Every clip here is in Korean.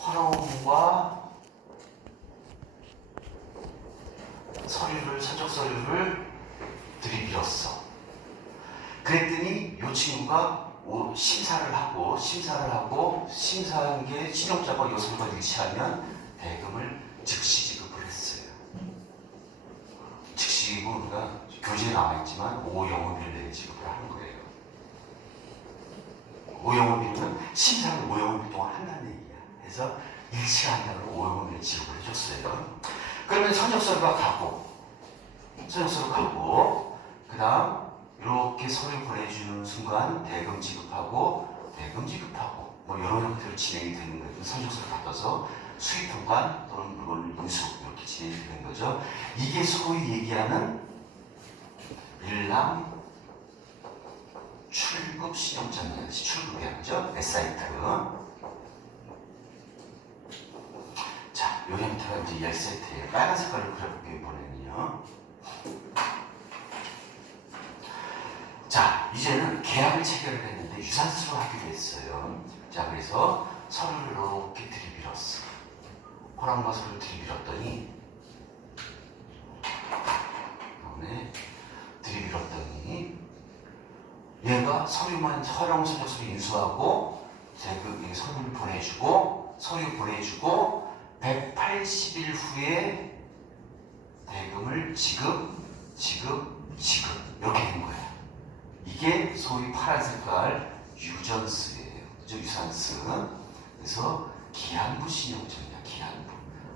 헌원과 선적 서류를 들이밀었어. 그랬더니 이 친구가 심사를 하고 심사한 게 신용자가 요소가 일치하면 대금을 즉시 지급을 했어요. 즉시 지급은 우리가 교재에 남아있지만 5영업일 내에 지급을 하는 거예요. 5영업일은 심사를 5영업일 동안 한다는 얘기야. 그래서 일치가 한다고 5영업일 지급을 해줬어요. 그러면 선적서류가 가고 그 다음 이렇게 서류 보내주는 순간 대금 지급하고 뭐 이런 형태로 진행이 되는 거예요. 선적서를 받아서 수익통관 또는 물건 인수 이렇게 진행이 되는 거죠. 이게 소위 얘기하는 일람 출급 신용장이야. 출급이야죠. S사이트. 자, 요 형태가 이제 10세트예요. 빨간 색깔로 그려볼게요. 이번에는요. 자, 이제는 계약을 체결을 했는데 유산수로 하기로 했어요. 자, 그래서 서류를 이렇게 들이밀었어. 허락과 서류를 들이밀었더니 얘가 서류만 허용 서적서류 인수하고 서류를 보내주고 서류 보내주고 180일 후에 대금을 지급 이렇게 된 거야. 이게 소위 파란 색깔 유전스예요. 그죠? 유산스. 그래서 기한부 신용증이야. 기한부.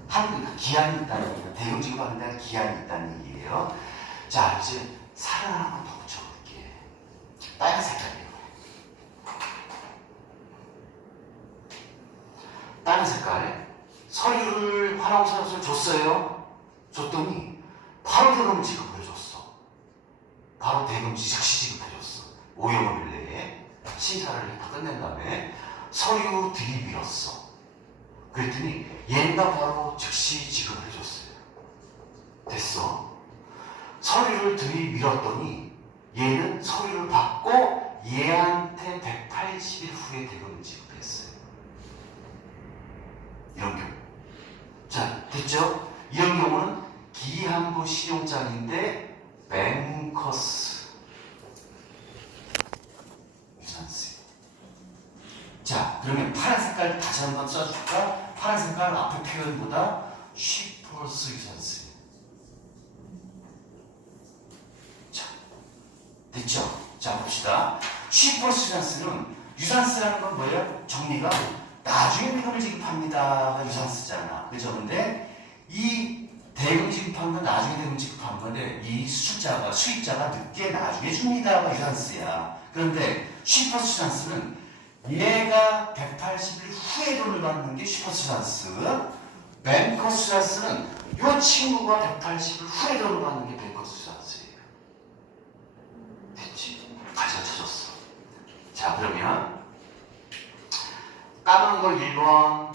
한국이 기한이 있다는 얘기예요. 대금 지급하는 데는 기한이 있다는 얘기예요. 자, 이제 살을 하나만 더 붙여볼게. 빨간 색깔이에요. 빨간 색깔. 서류를 화랑서를 줬어요. 줬더니 바로 대금 지급을 해줬어. 바로 대금 즉시 지급해줬어. 5영업일 내에 심사를 다 끝낸 다음에 서류 들이밀었어. 그랬더니 얘가 바로 즉시 지급을 해줬어요. 됐어. 서류를 들이밀었더니 얘는 서류를 받고 얘한테 180일 후에 대금을 지급했어요. 이런 경우. 자, 됐죠? 이런 경우는 기한부 신용장인데 뱅커스 유산스. 자, 그러면 파란 색깔 다시 한번 써줄까? 파란 색깔 앞에 표현보다 쉬퍼스 유산스. 자, 됐죠? 자, 봅시다. 쉬퍼스 유산스는 유산스라는 건 뭐예요? 정리가 나중에 대금을 지급합니다가 유산스잖아. 그죠? 근데 이 대금 지급한 건 나중에 대금 지급한 건데 이 수익자가 늦게 나중에 줍니다가 유산스야. 그런데 쉬퍼스 유산스는 얘가 180일 후에 돈을 받는 게 쉬퍼스 유산스. 뱅커스 유산스는 이 친구가 180일 후에 돈을 받는 게 뱅커스 유산스예요. 됐지? 가져쳐졌어. 자, 그러면 까만 거 1번,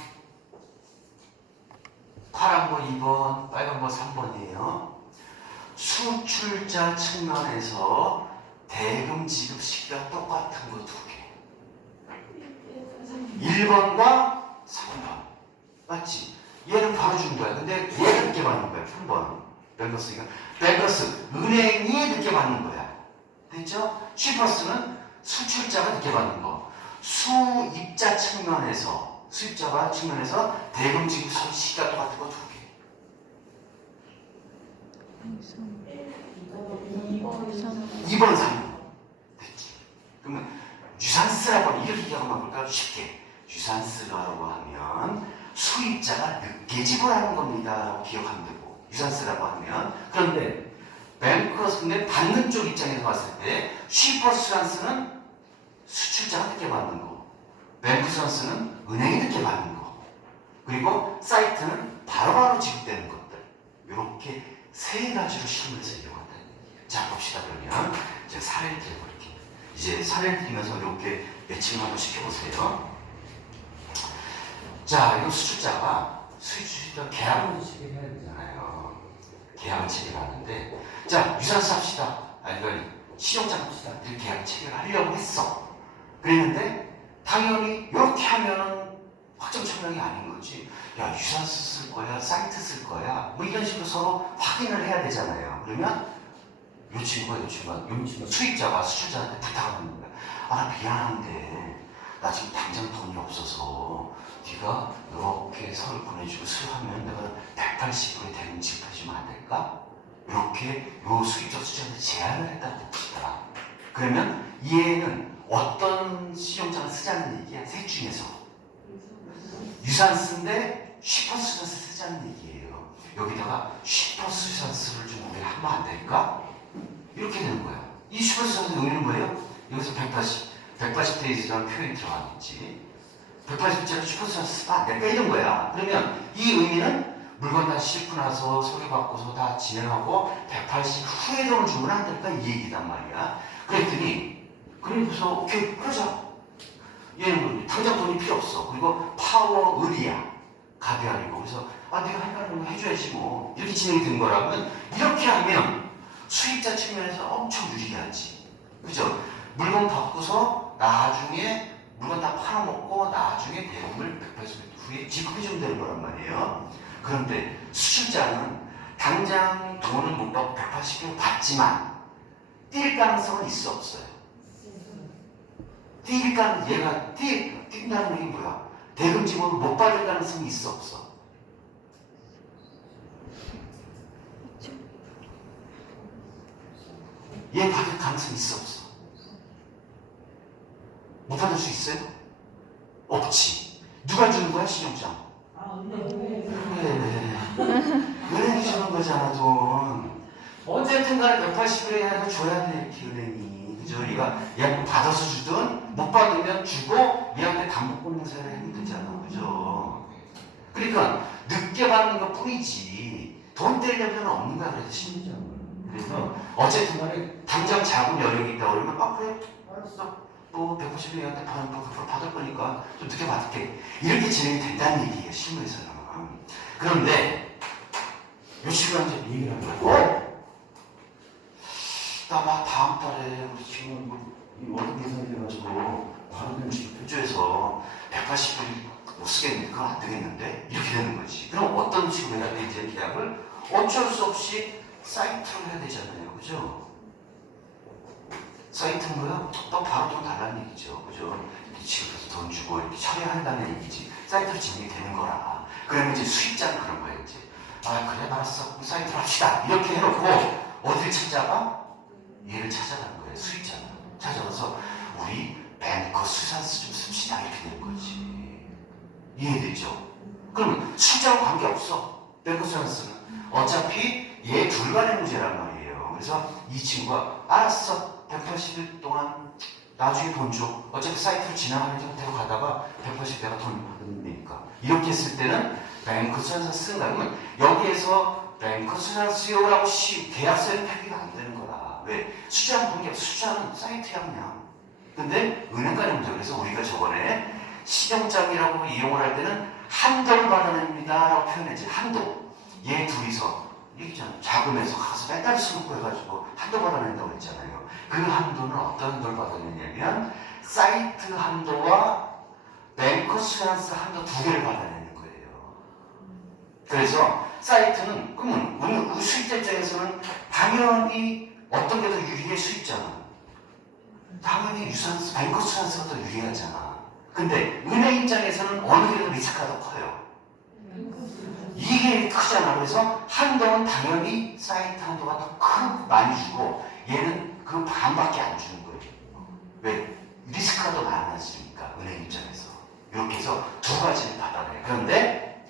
파란 거 2번, 빨간 거 3번이에요. 수출자 측면에서 대금 지급 시기가 똑같은 거 2개. 1번과 3번. 맞지? 얘는 바로 준 거야. 근데 얘가 늦게 받는 거야. 3번. 뱅커스. 은행이 늦게 받는 거야. 됐죠? 쉬퍼스는 수출자가 늦게 받는 거. 수입자 측면에서 대금 지급 시기가 똑같은 거 2개. 2번, 3번. 됐지? 그러면 유산스라고 하면 이렇게 기억하면 볼까요? 쉽게. 유산스라고 하면 수입자가 늦게 지불하는 겁니다. 라고 기억하면 되고. 유산스라고 하면. 그런데 뱅커스인데 받는 쪽 입장에서 봤을 때 쉬퍼스 유산스는 수출자가 늦게 받는 거, 뱅커스 유산스는 은행이 늦게 받는 거, 그리고 사이트는 바로바로 지급되는 것들. 이렇게 세 가지로 실무에서 이용한다는 얘기예요. 자, 봅시다. 그러면 제가 사례를 드려볼게요. 이제 사례를 드리면서 이렇게 매칭을 한번 시켜보세요. 자, 이거 수출자가 수출자 계약을 체결해야 되잖아요. 계약을 체결하는데, 자, 유산스 합시다. 이건 신용장 합시다. 계약 체결하려고 했어. 그랬는데 당연히 이렇게 하면 확정 처분이 아닌 거지. 야, 유산스 쓸 거야, 사이트 쓸 거야, 뭐 이런 식으로 서로 확인을 해야 되잖아요. 그러면 요 친구가 수익자가 수출자한테 부탁하는 거야. 아, 나 미안한데 나 지금 당장 돈이 없어서 네가 이렇게 서류 보내주고 수료하면 내가 180불에 대금 지급해주면 안 될까? 이렇게 요 수익자 수출자한테 제안을 했다고 봅시다. 그러면 얘는 어떤 신용장을 쓰자는 얘기야? 셋 중에서 유산스인데 슈퍼스전스 쓰자는 얘기예요. 여기다가 슈퍼스전스를 좀 우리가 하면 안 될까? 이렇게 되는 거야. 이 슈퍼스전스 의미는 뭐예요? 여기서 180데이즈라는 표현이 들어가겠지. 180짜리 슈퍼스전스 쓰면 안 될까? 이런 거야. 그러면 이 의미는 물건 다 싣고 나서 소개받고서 다 진행하고 180 후에 돈을 주면 안 될까? 이 얘기단 말이야. 그랬더니 그래서 오케이 그러자. 얘는 당장 돈이 필요 없어. 그리고 파워 을이야. 갑이 아니고. 그래서 아 내가 할 거는 해줘야지 뭐. 이렇게 진행이 된 거라면 이렇게 하면 수익자 측면에서 엄청 유리하지. 그죠? 물건 받고서 나중에 물건 다 팔아먹고 나중에 대금을 180일 후에 지급해주면 되는 거란 말이에요. 그런데 수출자는 당장 돈은 못 받고 180일 받지만 뛸 가능성은 있어 없어요? 얘가 뛴다는 게 뭐야? 대금 지급을 못 받을 가능성이 있어 없어? 얘 받을 가능성이 있어 없어? 못 받을 수 있어요? 없지. 누가 주는 거야 신용장? 은행이 주는 거잖아 돈. 어쨌든 간에 180일에 줘야 돼 이렇게 은행이. 그죠? 얘가 받아서 주든 못 받으면 주고 얘한테 담보권행사를 하면 되잖아. 그죠? 그러니까 늦게 받는 것 뿐이지 돈 떼려면 없는 거야 그래도 심리적으로. 그래서 어쨌든 간에 당장 자금 여력이 있다 그러면 아 그래 알았어 뭐 190일한테 받을 거니까 좀 늦게 받을게 이렇게 진행이 된다는 얘기예요 실무에서는. 그런데 요 친구한테 얘기를 하는 거야. 나 막 다음 달에 우리 지금 월급 예산이 돼가지고 바로 그냥 지급해줘서 180불 못 쓰겠는데 그건 안 되겠는데 이렇게 되는 거지. 그럼 어떤 식으로 해야 돼? 이제 계약을 어쩔 수 없이 사이트로 해야 되잖아요. 그죠? 사이트는 뭐야? 또 바로 돈 달라는 얘기죠. 그죠? 지급해서 돈 주고 이렇게 처리한다는 얘기지. 사이트로 진행이 되는 거라. 그러면 이제 수익자는 그런 거예요. 이제 아 그래 알았어 그럼 사이트로 합시다. 이렇게 해놓고 어디를 찾아가? 얘를 찾아가는 거예요. 수익자는. 찾아가서 우리 뱅커 수산스 좀 씁시다 이렇게 되는 거지. 이해되죠? 그러면 수익자와 관계없어. 뱅커 수산스는. 어차피 얘 둘 간의 문제란 말이에요. 그래서 이 친구가 알았어 180일 동안 나중에 돈 줘. 어차피 사이트로 지나가는 상태로 가다가 180 내가 돈 받으면 되니까. 이렇게 했을 때는 뱅커 수산스 쓴다. 그러면 여기에서 뱅커 수산스요라고 계약서에 표기가 안 되는 거라. 왜? 수자는 관계없어. 수자는 사이트야 그냥. 근데 은행 간의 문제. 그래서 우리가 저번에 신용장이라고 이용을 할 때는 한도를 받아냅니다 라고 표현했지. 한도. 얘 둘이서 얘기잖아. 자금에서 가서 맨날 수놓고 해가지고 한도 받아낸다고 했잖아요. 그 한도는 어떤 한도를 받아내냐면 사이트 한도와 뱅커 수산스 한도 두 개를 받아내는 거예요. 그래서 사이트는 그러면 우리 수익자 입장에서는 당연히 어떤 게 더 유리해? 수익자는 당연히 유산스, 뱅커 수산스가 더 유리하잖아. 근데 은행 입장에서는 어느 게 더 리스크가 더 커요? 이게 크잖아. 그래서 한도는 당연히 사이트 한도가 더 많이 주고 얘는 그 반밖에 안 주는 거예요. 왜? 리스크가 더 많아지니까 은행 입장에서. 이렇게 해서 두 가지를 받아내. 그런데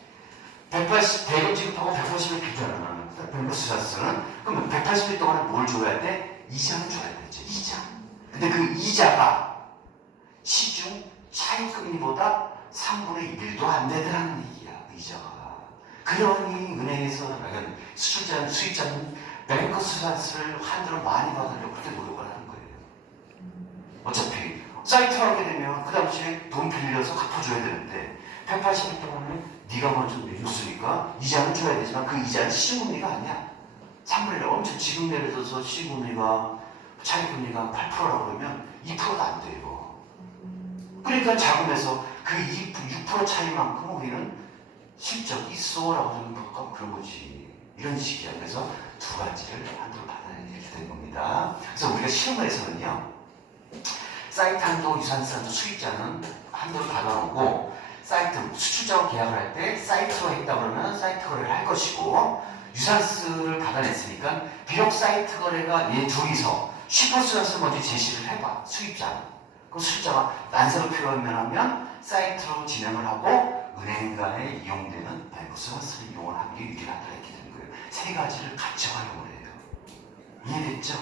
180 대금 지급하고 180일 비교하는 뱅커 수산스는 그러면 180일 동안에 뭘 줘야 돼? 이자는 줘야 되겠죠. 이자. 근데 그 이자가 시중 차익금리보다 3분의 1도 안 되더라는 얘기야. 이자가. 그러니 은행에서 수출자는 수익자는 뱅커 수산스를 한도를 많이 받으려고 그렇게 노력을 하는 거예요. 어차피 사이트를 하게 되면 그 당시에 돈 빌려서 갚아줘야 되는데 180일 동안에 네가 먼저 내줬으니까 이자는 줘야 되지만 그 이자는 시중금리가 아니야. 3분의 1 엄청 지금 예를 들어서 시중금리가 차익금리가 8%라고 그러면 2%도 안 돼요. 그러니까 자금에서 그 6% 차이만큼 우리는 실적이 있어라고 하는 것과 그런 거지. 이런 식이야. 그래서 두 가지를 한도로 받아내야 이렇게 된 겁니다. 그래서 우리가 실무에서는요, 사이트 한도, 유산스 한도, 수입자는 한도를 받아놓고, 사이트 수출자와 계약을 할 때 사이트로 했다 그러면 사이트 거래를 할 것이고, 유산스를 받아냈으니까 비록 사이트 거래가 얘 둘이서 슈퍼수산스를 먼저 제시를 해봐. 수입자. 그럼 수입자가 난세로 표현하면 사이트로 진행을 하고 은행 간에 이용되는 뱅크수산스를 이용을 하는 게 유리하다 이렇게 되는 거예요. 세 가지를 같이 활용을 해요. 이해됐죠?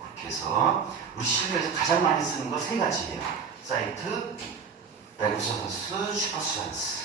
그렇게 해서 우리 실무에서 가장 많이 쓰는 거 세 가지예요. 사이트, 뱅크수산스, 슈퍼수산스.